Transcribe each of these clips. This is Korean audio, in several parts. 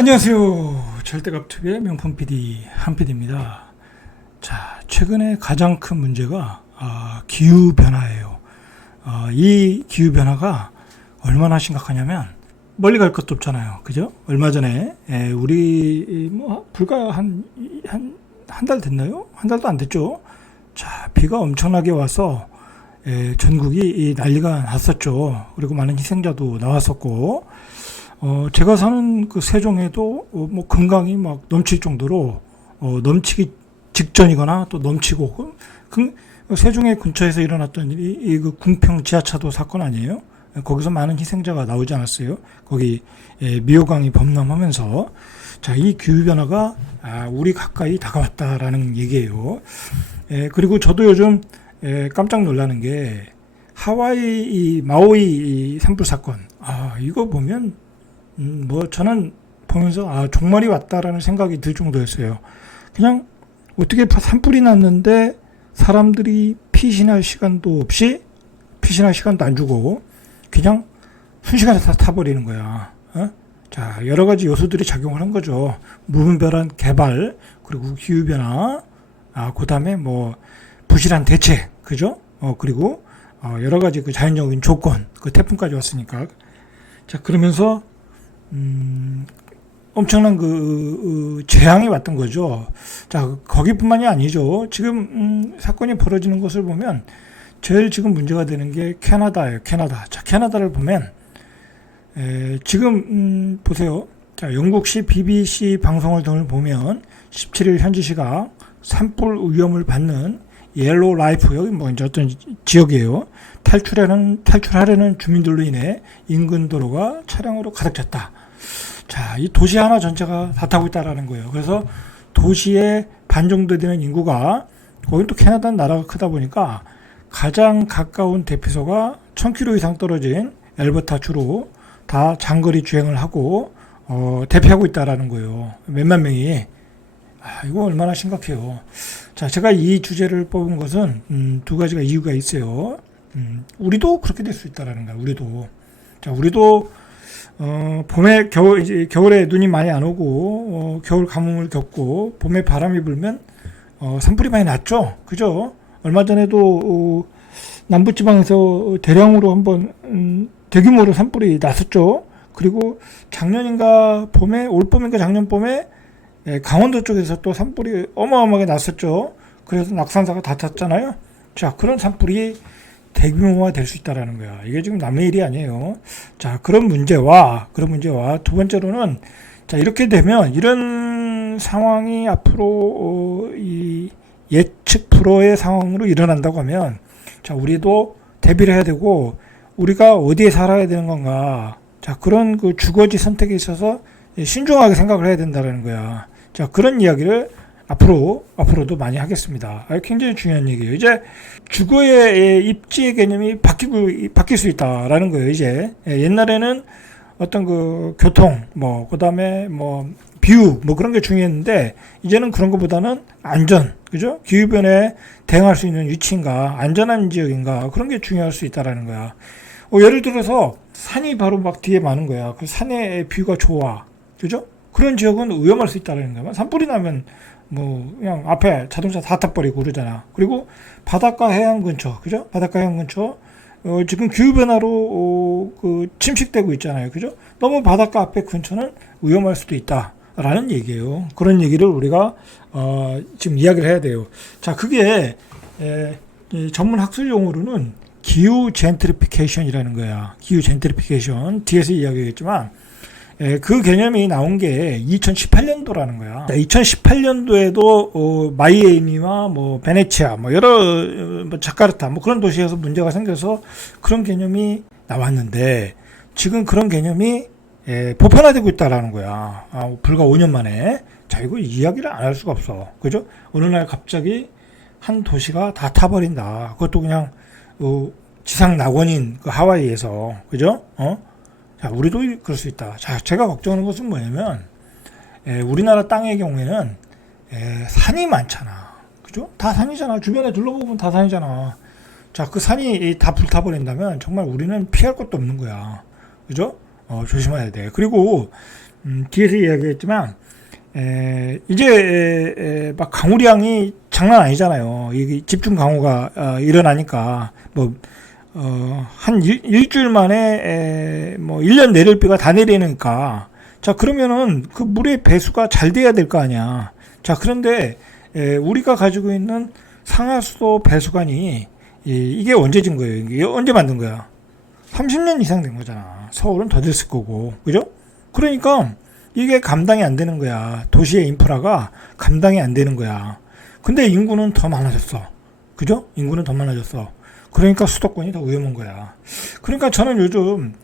안녕하세요. 절대값TV의 명품 PD 한PD입니다. 자, 최근에 가장 큰 문제가 기후 변화예요. 이 기후 변화가 얼마나 심각하냐면 멀리 갈 것도 없잖아요. 그죠? 얼마 전에 우리 불과 한 달 됐나요? 한 달도 안 됐죠. 자, 비가 엄청나게 와서 전국이 난리가 났었죠. 그리고 많은 희생자도 나왔었고, 제가 사는 그 세종에도 금강이 막 넘칠 정도로 넘치기 직전이거나 또 넘치고, 세종의 근처에서 일어났던 일이 그 궁평 지하차도 사건 아니에요? 거기서 많은 희생자가 나오지 않았어요? 거기 미호강이 범람하면서. 자, 이 기후변화가 우리 가까이 다가왔다라는 얘기예요. 그리고 저도 요즘 깜짝 놀라는 게 하와이 이 마우이 산불 사건. 이거 보면 저는 보면서 종말이 왔다라는 생각이 들 정도였어요. 그냥 어떻게 산불이 났는데 사람들이 피신할 시간도 없이, 피신할 시간도 안 주고 그냥 순식간에 다 타버리는 거야. 자, 여러 가지 요소들이 작용을 한 거죠. 무분별한 개발, 그리고 기후변화, 그 다음에 부실한 대책, 그죠? 그리고 여러 가지 그 자연적인 조건, 그 태풍까지 왔으니까. 자, 그러면서 엄청난 재앙이 왔던 거죠. 자, 거기뿐만이 아니죠. 지금 사건이 벌어지는 것을 보면 제일 지금 문제가 되는 게 캐나다예요. 캐나다. 자, 캐나다를 보면 지금 보세요. 자, 영국시 BBC 방송을 등을 보면 17일 현지 시각 산불 위험을 받는 옐로우 라이프, 여기 이제 어떤 지역이에요. 탈출하려는 주민들로 인해 인근 도로가 차량으로 가득 찼다. 자, 이 도시 하나 전체가 다 타고 있다라는 거예요. 그래서 도시의 반 정도 되는 인구가, 거긴 또 캐나다는 나라가 크다 보니까 가장 가까운 대피소가 1000km 이상 떨어진 엘버타주로 다 장거리 주행을 하고 대피하고 있다라는 거예요. 몇만 명이. 이거 얼마나 심각해요. 자, 제가 이 주제를 뽑은 것은 두 가지가 이유가 있어요. 우리도 그렇게 될 수 있다라는 거야. 우리도. 자, 우리도 봄에 겨울에 눈이 많이 안 오고 겨울 가뭄을 겪고 봄에 바람이 불면 산불이 많이 났죠. 그죠? 얼마 전에도 남부지방에서 대량으로 한번 대규모로 산불이 났었죠. 그리고 작년인가 봄에, 올봄인가 작년 봄에 강원도 쪽에서 또 산불이 어마어마하게 났었죠. 그래서 낙산사가 다 탔잖아요. 자, 그런 산불이 대규모화 될 수 있다라는 거야. 이게 지금 남의 일이 아니에요. 자, 그런 문제와 두 번째로는, 자, 이렇게 되면 이런 상황이 앞으로 이 예측 불허의 상황으로 일어난다고 하면, 자, 우리도 대비를 해야 되고, 우리가 어디에 살아야 되는 건가. 자, 그런 그 주거지 선택에 있어서 신중하게 생각을 해야 된다는 거야. 자, 그런 이야기를 앞으로도 많이 하겠습니다. 굉장히 중요한 얘기예요. 이제 주거의 입지의 개념이 바뀔 수 있다라는 거예요. 이제 옛날에는 어떤 그 교통, 그다음에 비유, 그런 게 중요했는데, 이제는 그런 것보다는 안전, 그죠? 기후변화에 대응할 수 있는 위치인가, 안전한 지역인가, 그런 게 중요할 수 있다라는 거야. 예를 들어서 산이 바로 막 뒤에 많은 거야. 그 산의 뷰가 좋아, 그죠? 그런 지역은 위험할 수 있다라는 거야. 산불이 나면 그냥 앞에 자동차 다 타버리고 그러잖아. 그리고 바닷가 해안 근처, 그죠? 바닷가 해안 근처, 지금 기후변화로 침식되고 있잖아요. 그죠? 너무 바닷가 앞에 근처는 위험할 수도 있다라는 얘기예요. 그런 얘기를 우리가 지금 이야기를 해야 돼요. 자, 그게 전문 학술 용어로는 기후 젠트리피케이션이라는 거야. 기후 젠트리피케이션. 뒤에서 이야기하겠지만, 그 개념이 나온 게 2018년도라는 거야. 2018년도에도 마이애미와 베네치아, 여러 자카르타 그런 도시에서 문제가 생겨서 그런 개념이 나왔는데, 지금 그런 개념이 보편화되고 있다라는 거야. 불과 5년 만에. 자, 이거 이야기를 안 할 수가 없어. 그죠? 어느 날 갑자기 한 도시가 다 타버린다. 그것도 그냥 지상 낙원인 그 하와이에서. 그죠? 자, 우리도 그럴 수 있다. 자, 제가 걱정하는 것은 뭐냐면, 우리나라 땅의 경우에는, 산이 많잖아. 그죠? 다 산이잖아. 주변에 둘러보면 다 산이잖아. 자, 그 산이 다 불타버린다면 정말 우리는 피할 것도 없는 거야. 그죠? 조심해야 돼. 그리고 뒤에서 이야기했지만 이제 막 강우량이 장난 아니잖아요. 이게 집중 강우가 일어나니까 뭐 한 일주일 만에 뭐 1년 내릴 비가 다 내리니까 자 그러면은 그 물의 배수가 잘 돼야 될 거 아니야. 자 그런데 우리가 가지고 있는 상하수도 배수관이 이게 언제 진 거예요? 이게 언제 만든 거야? 30년 이상 된 거잖아. 서울은 더 됐을 거고, 그죠? 그러니까 이게 감당이 안 되는 거야. 도시의 인프라가 감당이 안 되는 거야. 근데 인구는 더 많아졌어. 그죠? 인구는 더 많아졌어. 그러니까 수도권이 더 위험한 거야. 그러니까 저는 요즘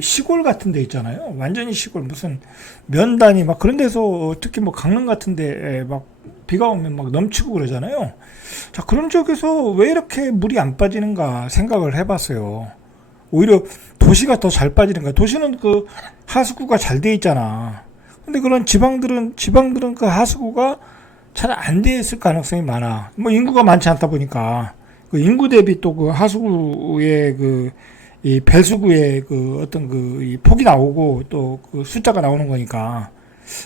시골 같은 데 있잖아요. 완전히 시골, 무슨 면단이 막 그런 데서 특히 뭐 강릉 같은 데 막 비가 오면 막 넘치고 그러잖아요. 자, 그런 지역에서 왜 이렇게 물이 안 빠지는가 생각을 해봤어요. 오히려 도시가 더 잘 빠지는가. 도시는 그 하수구가 잘 돼 있잖아. 근데 그런 지방들은 그 하수구가 잘 안 돼 있을 가능성이 많아. 뭐 인구가 많지 않다 보니까 그 인구 대비 또 그 하수구의 이 배수구의 그 어떤 이 폭이 나오고 또 그 숫자가 나오는 거니까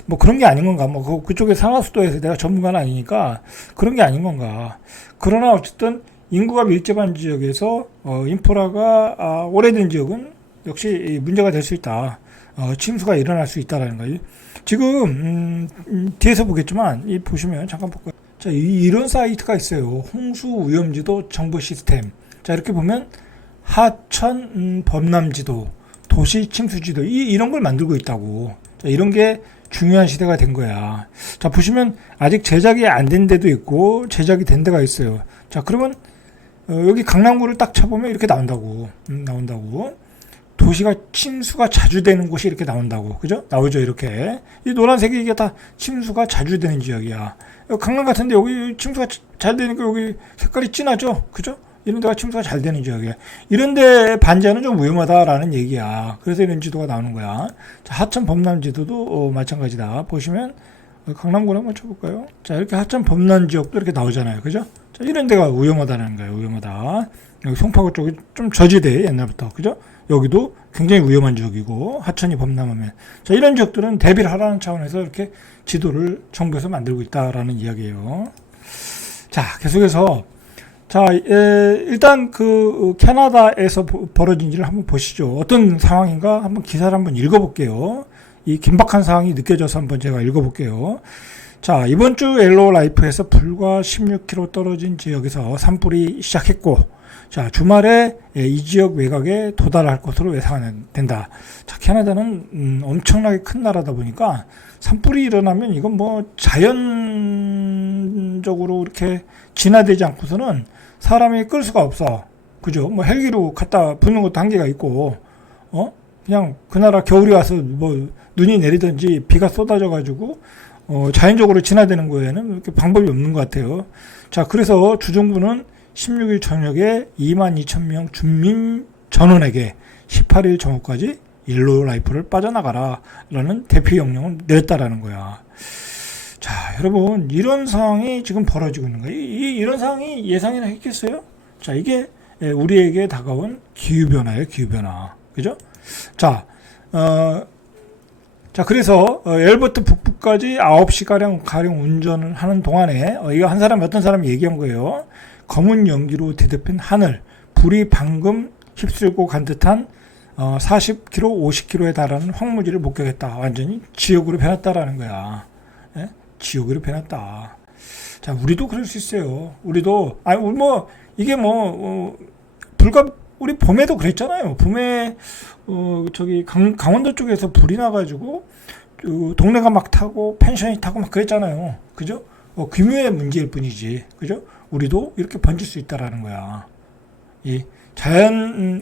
뭐 그런 게 아닌 건가. 뭐 그쪽에 상하수도에서 내가 전문가는 아니니까 그런 게 아닌 건가. 그러나 어쨌든 인구가 밀집한 지역에서 인프라가 오래된 지역은 역시 문제가 될 수 있다. 침수가 일어날 수 있다라는 거예요. 지금 뒤에서 보겠지만 이 보시면 잠깐 볼까요? 자, 이런 사이트가 있어요. 홍수 위험지도 정보 시스템. 자, 이렇게 보면 하천 범람지도, 도시 침수지도 이런 걸 만들고 있다고. 자, 이런 게 중요한 시대가 된 거야. 자, 보시면 아직 제작이 안 된 데도 있고 제작이 된 데가 있어요. 자, 그러면 여기 강남구를 딱 쳐보면 이렇게 나온다고. 도시가 침수가 자주 되는 곳이 이렇게 나온다고. 그죠? 나오죠, 이렇게. 이 노란색이 이게 다 침수가 자주 되는 지역이야. 강남 같은데 여기 침수가 잘 되니까 여기 색깔이 진하죠? 그죠? 이런 데가 침수가 잘 되는 지역이야. 이런 데 반지하는 좀 위험하다라는 얘기야. 그래서 이런 지도가 나오는 거야. 자, 하천 범람 지도도 마찬가지다. 보시면 강남구를 한번 쳐볼까요? 자, 이렇게 하천 범람 지역도 이렇게 나오잖아요. 그죠? 자, 이런 데가 위험하다는 거예요. 위험하다. 여기 송파구 쪽이 좀 저지대 옛날부터. 그죠? 여기도 굉장히 위험한 지역이고 하천이 범람하면 자 이런 지역들은 대비를 하라는 차원에서 이렇게 지도를 정부에서 만들고 있다라는 이야기예요. 자 계속해서 자 일단 그 캐나다에서 벌어진 일을 한번 보시죠. 어떤 상황인가 한번 기사를 한번 읽어볼게요. 이 긴박한 상황이 느껴져서 한번 제가 읽어볼게요. 자 이번 주 옐로우 라이프에서 불과 16km 떨어진 지역에서 산불이 시작했고 자, 주말에 이 지역 외곽에 도달할 것으로 예상된다. 자, 캐나다는 엄청나게 큰 나라다 보니까 산불이 일어나면 이건 뭐 자연적으로 이렇게 진화되지 않고서는 사람이 끌 수가 없어. 그죠? 뭐 헬기로 갖다 붓는 것도 한계가 있고, 그냥 그 나라 겨울이 와서 뭐 눈이 내리든지 비가 쏟아져 가지고 자연적으로 진화되는 거에는 이렇게 방법이 없는 것 같아요. 자, 그래서 주정부는 16일 저녁에 22,000명 주민 전원에게 18일 정오까지 옐로우 라이프를 빠져나가라 라는 대피 명령을 내렸다라는 거야. 자, 여러분 이런 상황이 지금 벌어지고 있는 거예요. 이런 상황이 예상이나 했겠어요? 자, 이게 우리에게 다가온 기후변화예요. 기후변화. 그죠? 자, 자, 그래서 엘버트 북부까지 9시가량 운전을 하는 동안에 이거 한 사람 어떤 사람이 얘기한 거예요. 검은 연기로 뒤덮인 하늘, 불이 방금 휩쓸고 간 듯한 40km, 50km에 달하는 황무지를 목격했다. 완전히 지옥으로 변했다라는 거야. 예? 지옥으로 변했다. 자, 우리도 그럴 수 있어요. 우리도 이게 우리 봄에도 그랬잖아요. 봄에 저기 강원도 쪽에서 불이 나가지고 동네가 막 타고 펜션이 타고 막 그랬잖아요. 그죠? 규모의 문제일 뿐이지. 그죠? 우리도 이렇게 번질 수 있다라는 거야. 이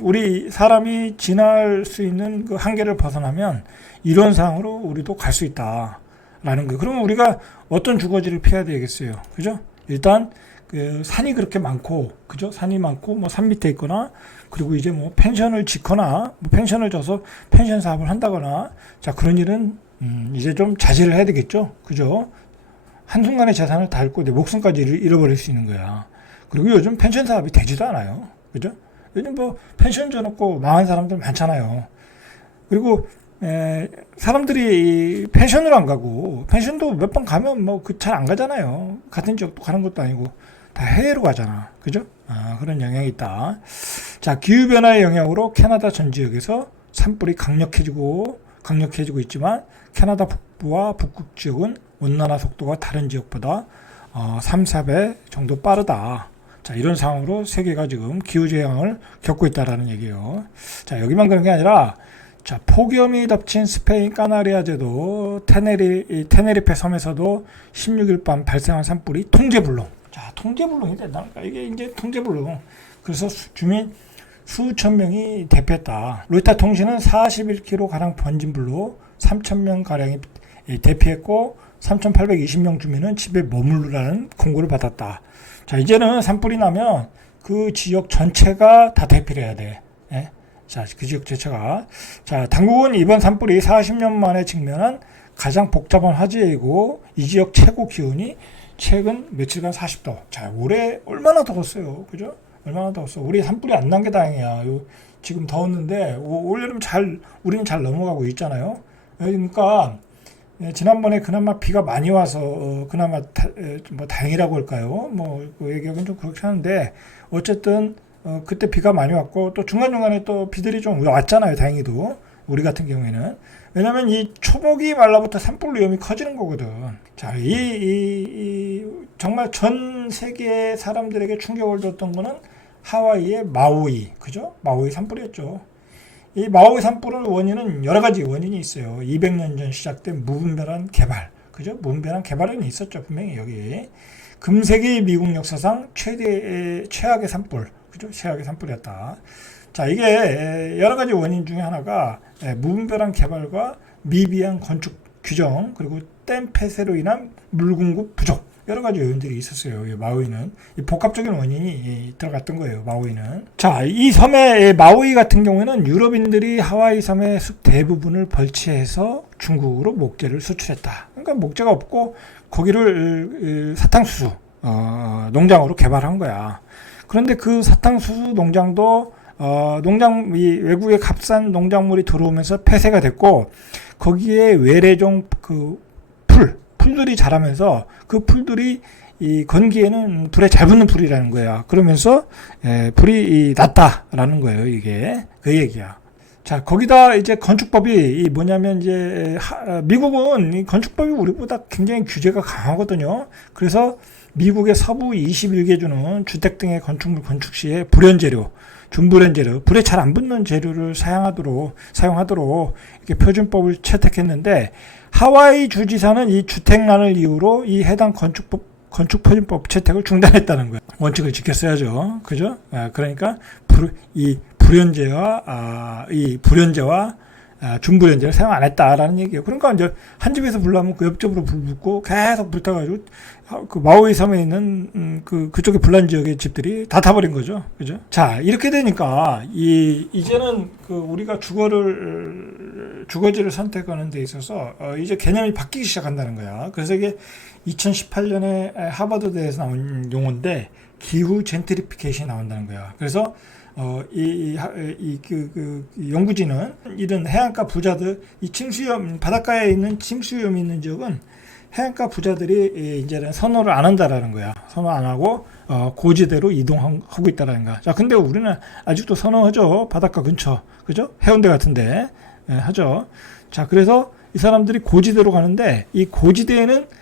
우리 사람이 지날 수 있는 그 한계를 벗어나면 이런 상황으로 우리도 갈 수 있다라는 거예요. 그러면 우리가 어떤 주거지를 피해야 되겠어요. 그죠? 일단 그 산이 그렇게 많고, 그죠? 산이 많고 뭐 산 밑에 있거나 그리고 이제 뭐 펜션을 짓거나 뭐 펜션을 져서 펜션 사업을 한다거나 자 그런 일은 이제 좀 자제를 해야 되겠죠. 그죠? 한순간에 재산을 다 잃고 내 목숨까지 잃어버릴 수 있는 거야. 그리고 요즘 펜션 사업이 되지도 않아요. 그죠? 요즘 뭐 펜션 줘놓고 망한 사람들 많잖아요. 그리고 사람들이 펜션을 안 가고, 펜션도 몇 번 가면 뭐 그 잘 안 가잖아요. 같은 지역도 가는 것도 아니고 다 해외로 가잖아. 그죠? 그런 영향이 있다. 자, 기후변화의 영향으로 캐나다 전 지역에서 산불이 강력해지고 있지만 캐나다 북부와 북극 지역은 온난화 속도가 다른 지역보다 3, 4배 정도 빠르다. 자, 이런 상황으로 세계가 지금 기후재앙을 겪고 있다라는 얘기예요. 자, 여기만 그런 게 아니라, 자, 폭염이 덮친 스페인 까나리아 제도 테네리페 섬에서도 16일 밤 발생한 산불이 통제불능. 자, 통제불능이 된다니까. 이게 이제 통제불능. 그래서 주민 수천 명이 대피했다. 로이터 통신은 41km 가량 번진 불로 3,000명 가량이 대피했고 3,820명 주민은 집에 머무르라는 공고를 받았다. 자, 이제는 산불이 나면 그 지역 전체가 다 대피를 해야 돼. 예? 자, 그 지역 전체가. 자, 당국은 이번 산불이 40년 만에 직면한 가장 복잡한 화재이고 이 지역 최고 기온이 최근 며칠간 40도. 자, 올해 얼마나 더웠어요. 그죠? 얼마나 더웠어. 우리 산불이 안 난 게 다행이야. 지금 더웠는데 올여름 우리는 잘 넘어가고 있잖아요. 그러니까 지난번에 그나마 비가 많이 와서 그나마 뭐 다행이라고 할까요? 그 얘기하기는 좀 그렇긴 한데 어쨌든 그때 비가 많이 왔고 또 중간중간에 또 비들이 좀 왔잖아요. 다행히도 우리 같은 경우에는. 왜냐면 이 초목이 말라부터 산불 위험이 커지는 거거든. 자, 정말 전 세계 사람들에게 충격을 줬던 거는 하와이의 마우이, 그죠? 마우이 산불이었죠. 이 마우이 산불의 원인은 여러 가지 원인이 있어요. 200년 전 시작된 무분별한 개발, 그죠? 무분별한 개발은 있었죠, 분명히 여기. 금세기 미국 역사상 최악의 산불, 그죠? 최악의 산불이었다. 자, 이게 여러 가지 원인 중에 하나가 무분별한 개발과 미비한 건축 규정 그리고 댐 폐쇄로 인한 물 공급 부족 여러 가지 요인들이 있었어요. 마우이는 복합적인 원인이 들어갔던 거예요. 마우이는. 자, 이 섬의 마우이 같은 경우에는 유럽인들이 하와이 섬의 숲 대부분을 벌채해서 중국으로 목재를 수출했다. 그러니까 목재가 없고 거기를 사탕수수 농장으로 개발한 거야. 그런데 그 사탕수수 농장도 외국의 값싼 농작물이 들어오면서 폐쇄가 됐고 거기에 외래종 풀들이 자라면서 그 풀들이 이 건기에는 불에 잘 붙는 풀이라는 거야. 그러면서 불이 났다라는 거예요. 이게 그 얘기야. 자, 거기다 이제 건축법이 뭐냐면 이제 미국은 이 건축법이 우리보다 굉장히 규제가 강하거든요. 그래서 미국의 서부 21개 주는 주택 등의 건축물 건축 시에 불연재료, 준불연재료, 불에 잘 안 붙는 재료를 사용하도록 이렇게 표준법을 채택했는데 하와이 주지사는 이 주택난을 이유로 이 해당 건축표준법 채택을 중단했다는 거예요. 원칙을 지켰어야죠. 그죠? 그러니까 이 불연재와 준불연재를 사용 안 했다라는 얘기예요. 그러니까 이제 한 집에서 불나면 그 옆집으로 불 붙고 계속 불타가지고 그 마우이 섬에 있는 그쪽에 불난 지역의 집들이 다 타버린 거죠. 그죠? 자, 이렇게 되니까 이제는 우리가 주거지를 선택하는 데 있어서 이제 개념이 바뀌기 시작한다는 거야. 그래서 이게 2018년에 하버드대에서 나온 용어인데 기후 젠트리피케이션이 나온다는 거야. 그래서 연구진은 이런 해안가 부자들, 이 침수위험, 바닷가에 있는 침수위험이 있는 지역은 해안가 부자들이 이제는 선호를 안 한다라는 거야. 선호 안 하고, 고지대로 이동하고 있다라는 거야. 자, 근데 우리는 아직도 선호하죠. 바닷가 근처. 그죠? 해운대 같은데, 하죠. 자, 그래서 이 사람들이 고지대로 가는데, 이 고지대에는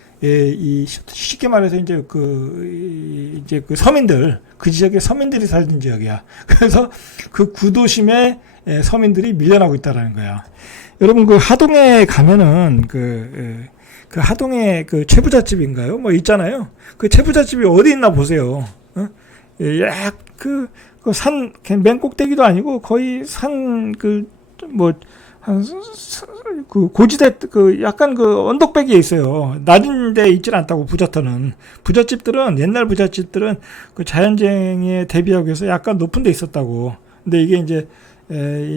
쉽게 말해서 이제 그 서민들, 그 지역의 서민들이 살던 지역이야. 그래서 그 구도심에 서민들이 밀려나고 있다라는 거야. 여러분, 그 하동에 가면은 그 하동에 그 최부잣집인가요? 뭐 있잖아요. 그 최부잣집이 어디 있나 보세요. 산, 맨 꼭대기도 아니고 거의 고지대, 약간 언덕배기에 있어요. 낮은 데 있질 않다고, 부잣집들은, 옛날 부잣집들은 자연재해에 대비하기 위해서 약간 높은 데 있었다고. 근데 이게 이제,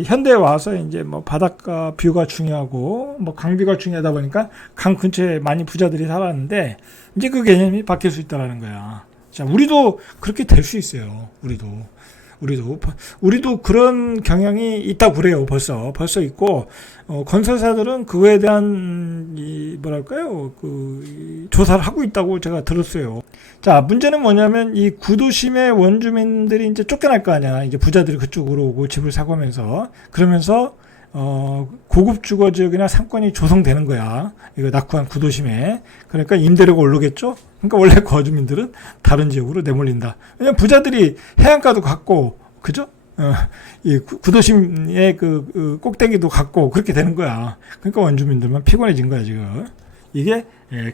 현대에 와서 이제 바닷가 뷰가 중요하고, 강뷰가 중요하다 보니까 강 근처에 많이 부자들이 살았는데, 이제 그 개념이 바뀔 수 있다라는 거야. 자, 우리도 그렇게 될 수 있어요. 우리도 그런 경향이 있다고 그래요. 벌써 있고, 건설사들은 그거에 대한 뭐랄까요, 조사를 하고 있다고 제가 들었어요. 자, 문제는 뭐냐면 이 구도심의 원주민들이 이제 쫓겨날 거 아니야. 이제 부자들이 그쪽으로 오고 집을 사고 하면서, 그러면서 고급 주거 지역이나 상권이 조성되는 거야. 이거 낙후한 구도심에. 그러니까 임대료가 오르겠죠? 그러니까 원래 거주민들은 다른 지역으로 내몰린다. 왜냐면 부자들이 해안가도 갖고, 그죠? 이 구도심의 그 꼭대기도 갖고 그렇게 되는 거야. 그러니까 원주민들만 피곤해진 거야, 지금. 이게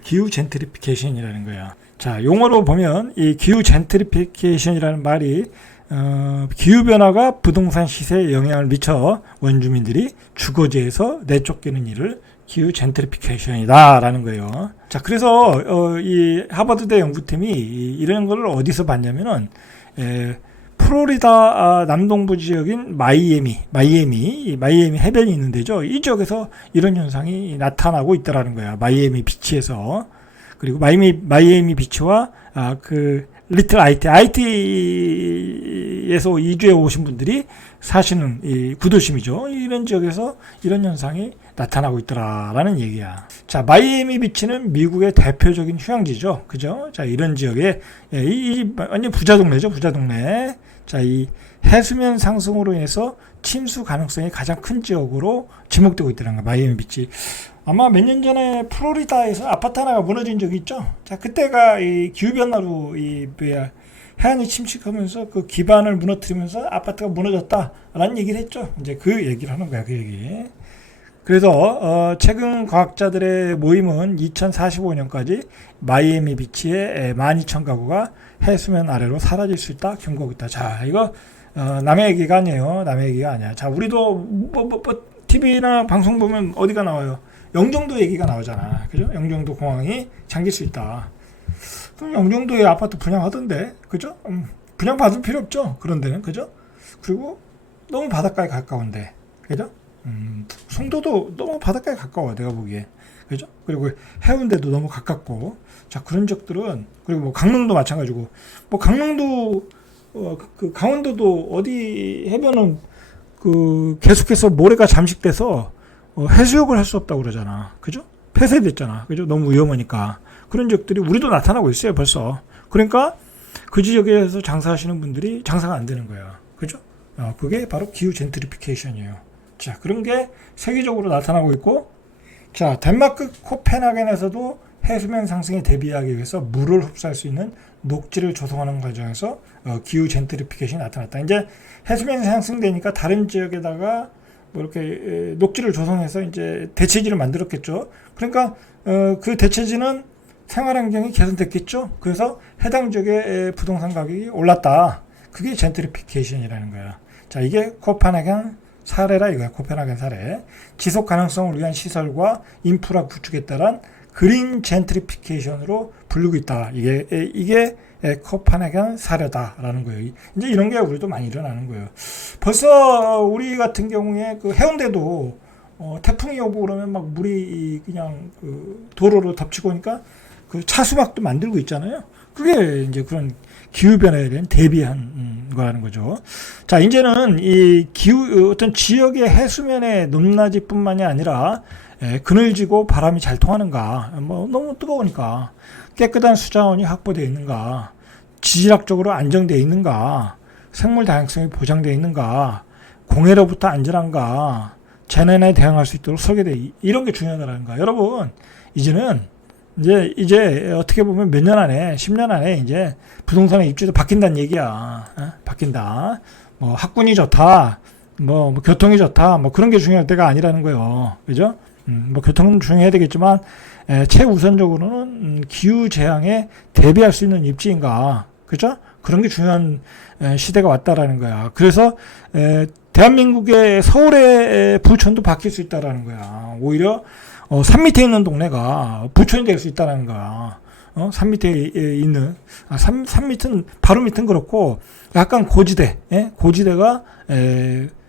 기후 젠트리피케이션이라는 거야. 자, 용어로 보면 이 기후 젠트리피케이션이라는 말이 기후변화가 부동산 시세에 영향을 미쳐 원주민들이 주거지에서 내쫓기는 일을 기후 젠트리피케이션이다라는 거예요. 자, 그래서 이 하버드대 연구팀이 이런 걸 어디서 봤냐면은 플로리다 남동부 지역인 마이애미 해변이 있는 데죠. 이 지역에서 이런 현상이 나타나고 있다라는 거야. 마이애미 비치에서. 그리고 마이애미 비치와 리틀 IT에서 이주해 오신 분들이 사시는 이 구도심이죠. 이런 지역에서 이런 현상이 나타나고 있더라라는 얘기야. 자, 마이애미 비치는 미국의 대표적인 휴양지죠. 그죠? 자, 이런 지역에 완전 부자 동네죠. 부자 동네. 자, 이 해수면 상승으로 인해서 침수 가능성이 가장 큰 지역으로 지목되고 있다는 거야. 마이애미 비치. 아마 몇 년 전에 플로리다에서 아파트 하나가 무너진 적이 있죠. 자, 그때가 이 기후변화로 해안이 침식하면서 그 기반을 무너뜨리면서 아파트가 무너졌다라는 얘기를 했죠. 이제 그 얘기를 하는 거야, 그 얘기. 그래서 최근 과학자들의 모임은 2045년까지 마이애미 비치의 12,000가구가 해수면 아래로 사라질 수 있다 경고하고 있다. 자, 이거 남의 얘기가 아니에요. 남의 얘기가 아니야. 자, 우리도 TV나 방송 보면 어디가 나와요? 영종도 얘기가 나오잖아. 그죠? 영종도 공항이 잠길 수 있다. 그럼 영종도에 아파트 분양하던데, 그죠? 분양받을 필요 없죠. 그런 데는, 그죠? 그리고 너무 바닷가에 가까운데, 그죠? 송도도 너무 바닷가에 가까워, 내가 보기에. 그죠? 그리고 해운대도 너무 가깝고. 자, 그런 적들은, 그리고 뭐 강릉도 마찬가지고, 뭐 강릉도, 강원도도 어디 해변은 계속해서 모래가 잠식돼서 해수욕을 할 수 없다고 그러잖아. 그죠? 폐쇄됐잖아. 그죠? 너무 위험하니까. 그런 지역들이 우리도 나타나고 있어요, 벌써. 그러니까 그 지역에서 장사하시는 분들이 장사가 안 되는 거야. 그죠? 그게 바로 기후 젠트리피케이션이에요. 자, 그런 게 세계적으로 나타나고 있고, 자, 덴마크 코펜하겐에서도 해수면 상승에 대비하기 위해서 물을 흡수할 수 있는 녹지를 조성하는 과정에서 기후 젠트리피케이션이 나타났다. 이제 해수면이 상승되니까 다른 지역에다가 뭐 이렇게 녹지를 조성해서 이제 대체지를 만들었겠죠. 그러니까 그 대체지는 생활환경이 개선됐겠죠. 그래서 해당 지역의 부동산 가격이 올랐다. 그게 젠트리피케이션이라는 거야. 자, 이게 코펜하겐 사례라 이거야. 코펜하겐 사례. 지속 가능성을 위한 시설과 인프라 구축에 따른 그린 젠트리피케이션으로 불리고 있다. 이게 코펜하겐 사례다라는 거예요. 이제 이런 게 우리도 많이 일어나는 거예요. 벌써 우리 같은 경우에 그 해운대도 태풍이 오고 그러면 막 물이 그냥 도로로 덮치고 오니까 그 차수막도 만들고 있잖아요. 그게 이제 그런 기후변화에 대한 대비한 거라는 거죠. 자, 이제는 이 어떤 지역의 해수면의 높낮이뿐만이 아니라 그늘지고 바람이 잘 통하는가, 뭐 너무 뜨거우니까 깨끗한 수자원이 확보되어 있는가, 지질학적으로 안정되어 있는가, 생물 다양성이 보장되어 있는가, 공해로부터 안전한가, 재난에 대응할 수 있도록 설계되어 이런 게 중요하다는 거야. 여러분, 이제 어떻게 보면 몇 년 안에, 10년 안에 이제 부동산의 입지도 바뀐다는 얘기야. 바뀐다. 뭐 학군이 좋다, 뭐 교통이 좋다, 뭐 그런 게 중요할 때가 아니라는 거예요. 그죠? 뭐 교통은 중요해야 되겠지만 최우선적으로는 기후 재앙에 대비할 수 있는 입지인가, 그죠? 그런 게 중요한 시대가 왔다라는 거야. 그래서 대한민국의 서울의 부촌도 바뀔 수 있다라는 거야. 오히려 산 밑에 있는 동네가 부촌이 될 수 있다는 거야. 산 밑에 있는 산 밑은 바로 밑은 그렇고 약간 고지대가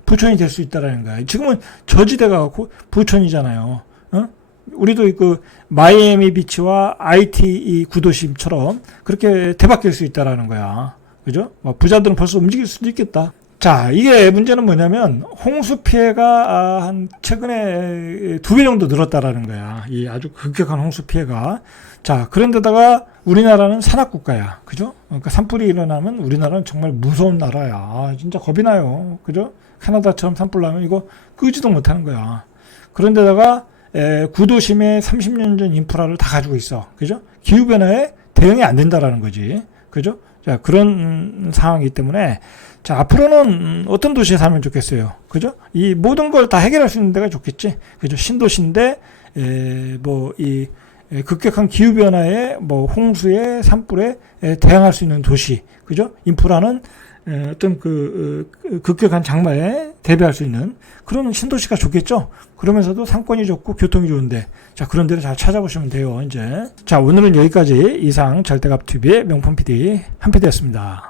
부촌이 될 수 있다라는 거야. 지금은 저지대가 부촌이잖아요. 우리도 그 마이애미 비치와 IT 구도심처럼 그렇게 대바뀔 수 있다라는 거야. 그죠? 부자들은 벌써 움직일 수도 있겠다. 자, 이게 문제는 뭐냐면 홍수 피해가 한 최근에 2배 정도 늘었다라는 거야. 이 아주 급격한 홍수 피해가. 자, 그런데다가 우리나라는 산악국가야. 그죠? 그러니까 산불이 일어나면 우리나라는 정말 무서운 나라야. 진짜 겁이 나요. 그죠? 캐나다처럼 산불 나면 이거 끄지도 못하는 거야. 그런데다가 구도심에 30년 전 인프라를 다 가지고 있어. 그죠? 기후변화에 대응이 안 된다라는 거지. 그죠? 자, 그런 상황이기 때문에 자, 앞으로는 어떤 도시에 살면 좋겠어요. 그죠? 이 모든 걸 다 해결할 수 있는 데가 좋겠지. 그죠? 신도시인데, 이 급격한 기후변화에, 홍수에, 산불에 대응할 수 있는 도시. 그죠? 인프라는 어떤 급격한 장마에 대비할 수 있는 그런 신도시가 좋겠죠? 그러면서도 상권이 좋고 교통이 좋은데. 자, 그런 데를 잘 찾아보시면 돼요, 이제. 자, 오늘은 여기까지 이상 절대값TV의 명품 PD, 한 PD였습니다.